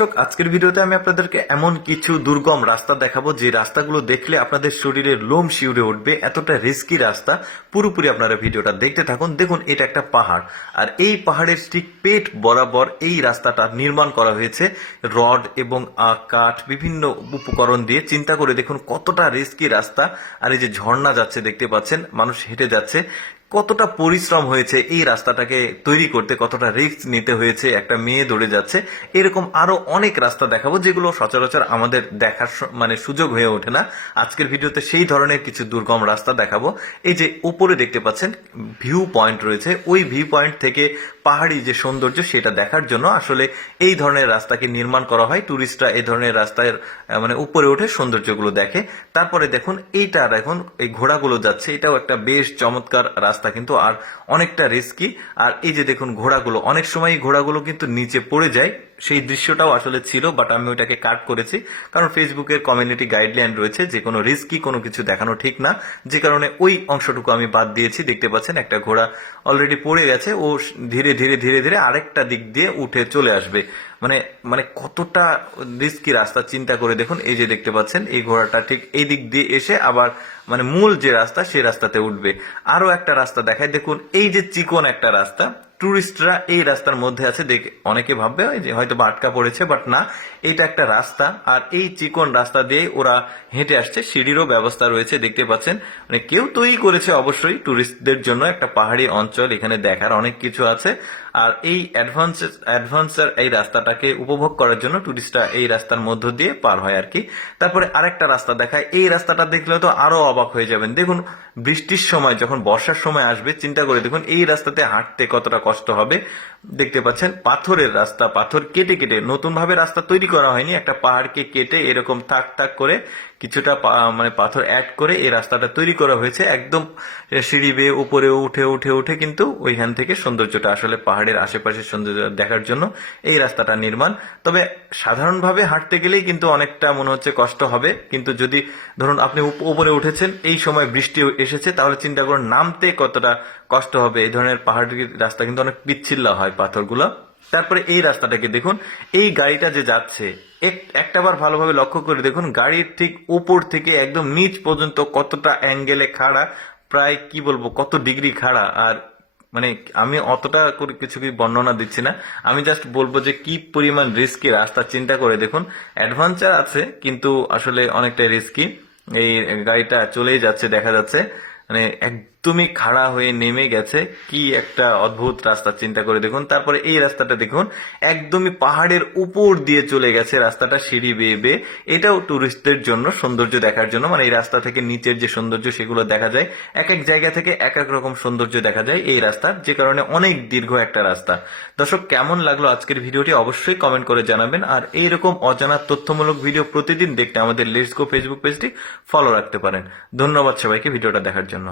দর্শক, আজকের ভিডিওতে আমি আপনাদেরকে এমন কিছু দুর্গম রাস্তা দেখাবো যে রাস্তাগুলো দেখলে আপনাদের শরীরের লোম শিউরে উঠবে। এতটা রিস্কি রাস্তা, পুরোপুরি আপনারা ভিডিওটা দেখতে থাকুন। দেখুন, এটা একটা পাহাড়, আর এই পাহাড়ের ঠিক পেট বরাবর এই রাস্তাটা নির্মাণ করা হয়েছে রড এবং কাঠ, বিভিন্ন উপকরণ দিয়ে। চিন্তা করে দেখুন কতটা রিস্কি রাস্তা। আর এই যে ঝর্ণা যাচ্ছে দেখতে পাচ্ছেন, মানুষ হেঁটে যাচ্ছে। কতটা পরিশ্রম হয়েছে এই রাস্তাটাকে তৈরি করতে, কতটা রিস্ক নিতে হয়েছে। একটা মেয়ে দৌড়ে যাচ্ছে। এরকম আরো অনেক রাস্তা দেখাবো যেগুলো সচরাচর আমাদের দেখার সুযোগ হয়ে ওঠে না। আজকের ভিডিওতে সেই ধরনের কিছু দুর্গম রাস্তা দেখাবো। এই যে উপরে দেখতে পাচ্ছেন ভিউ পয়েন্ট রয়েছে, ওই ভিউ পয়েন্ট থেকে পাহাড়ি যে সৌন্দর্য সেটা দেখার জন্য আসলে এই ধরনের রাস্তাকে নির্মাণ করা হয়। টুরিস্টরা এই ধরনের রাস্তায় উপরে উঠে সৌন্দর্যগুলো দেখে। তারপরে দেখুন এইটা, এখন এই ঘোড়াগুলো যাচ্ছে, এটাও একটা বেশ চমৎকার রাস্তা কিন্তু, আর অনেকটা রিস্কি। আর এই যে দেখুন ঘোড়াগুলো, অনেক সময় ঘোড়াগুলো কিন্তু নিচে পড়ে যায়। সেই দৃশ্যটাও আসলে ছিল, বাট আমি ওইটাকে কাট করেছি, কারণ ফেসবুকের কমিউনিটি গাইডলাইন রয়েছে যে কোনো রিস্কি কোনো কিছু দেখানো ঠিক না, যে কারণে ওই অংশটুকু আমি বাদ দিয়েছি। দেখতে পাচ্ছেন একটা ঘোড়া অলরেডি পড়ে গেছে, ও ধীরে ধীরে ধীরে ধীরে আরেকটা দিক দিয়ে উঠে চলে আসবে। মানে মানে কতটা রিস্কি রাস্তা চিন্তা করে দেখুন। এই যে দেখতে পাচ্ছেন এই ঘোড়াটা ঠিক এই দিক দিয়ে এসে আবার মূল যে রাস্তা সেই রাস্তাতে উঠবে। আরো একটা রাস্তা দেখায়, দেখুন এই যে চিকন একটা রাস্তা, টুরিস্টরা এই রাস্তার মধ্যে আছে দেখে অনেকে ভাববে যে হয়তো বা আটকা পড়েছে, বাট না, এটা একটা রাস্তা। আর এই চিকন রাস্তা দিয়ে ওরা হেঁটে আসছে, সিঁড়িরও ব্যবস্থা রয়েছে দেখতে পাচ্ছেন। কেউ তৈরি করেছে অবশ্যই টুরিস্টদের জন্য। একটা পাহাড়ি অঞ্চল, এখানে দেখার অনেক কিছু আছে। আর এই অ্যাডভেঞ্চার এই রাস্তাটাকে উপভোগ করার জন্য টুরিস্টরা এই রাস্তার মধ্য দিয়ে পার হয় আর কি। তারপরে আরেকটা রাস্তা দেখায়, এই রাস্তাটা দেখলে তো আরো অবাক হয়ে যাবেন। দেখুন বৃষ্টির সময়, যখন বর্ষার সময় আসবে, চিন্তা করে দেখুন এই রাস্তাতে হাঁটতে কতটা কষ্ট হবে। দেখতে পাচ্ছেন পাথরের রাস্তা, পাথর কেটে কেটে, নতুন ভাবে রাস্তা তৈরি করা হয়নি, একটা পাহাড়কে কেটে এরকম থাক থাক করে কিছুটা পাথর অ্যাড করে এই রাস্তাটা তৈরি করা হয়েছে। একদম সিঁড়ি বেয়ে উপরে উঠে উঠে উঠে কিন্তু ওইখান থেকে সৌন্দর্যটা, আসলে পাহাড়ের আশেপাশের সৌন্দর্য দেখার জন্য এই রাস্তাটা নির্মাণ। তবে সাধারণভাবে হাঁটতে গেলেই কিন্তু অনেকটা মনে হচ্ছে কষ্ট হবে, কিন্তু যদি ধরুন আপনি উপরে উঠেছেন, এই সময় বৃষ্টি এসেছে, তাহলে চিন্তা করুন নামতে কতটা কষ্ট হবে। এই ধরনের পাহাড়ি রাস্তা কিন্তু অনেক পিচ্ছিল্লা হয় পাথরগুলো। তারপরে এই রাস্তাটাকে দেখুন, এই গাড়িটা যে যাচ্ছে, একটাবার ভালোভাবে লক্ষ্য করে দেখুন গাড়ির ঠিক উপর থেকে একদম নিচ পর্যন্ত কতটা অ্যাঙ্গেলে খাড়া, প্রায় কি বলবো কত ডিগ্রি খাড়া। আর আমি অতটা করে কিছু বর্ণনা দিচ্ছি না, আমি জাস্ট বলবো যে কি পরিমাণ রিস্কি রাস্তা। চিন্তা করে দেখুন, অ্যাডভেঞ্চার আছে কিন্তু আসলে অনেকটা রিস্কি। এই গাড়িটা চলেই যাচ্ছে, দেখা যাচ্ছে একদমই খাড়া হয়ে নেমে গেছে। কি একটা অদ্ভুত রাস্তা, চিন্তা করে দেখুন। তারপরে এই রাস্তাটা দেখুন, একদমই পাহাড়ের উপর দিয়ে চলে গেছে রাস্তাটা, সিঁড়ি বেয়ে বেয়ে। এটাও টুরিস্টদের জন্য, সৌন্দর্য দেখার জন্য। এই রাস্তা থেকে নিচের যে সৌন্দর্য সেগুলো দেখা যায়। এক এক জায়গা থেকে এক এক রকম সৌন্দর্য দেখা যায় এই রাস্তার, যে কারণে অনেক দীর্ঘ একটা রাস্তা। দর্শক, কেমন লাগলো আজকের ভিডিওটি অবশ্যই কমেন্ট করে জানাবেন। আর এইরকম অজানা তথ্যমূলক ভিডিও প্রতিদিন দেখতে আমাদের লেটস গো ফেসবুক পেজটি ফলো রাখতে পারেন। ধন্যবাদ সবাইকে ভিডিওটা দেখার জন্য।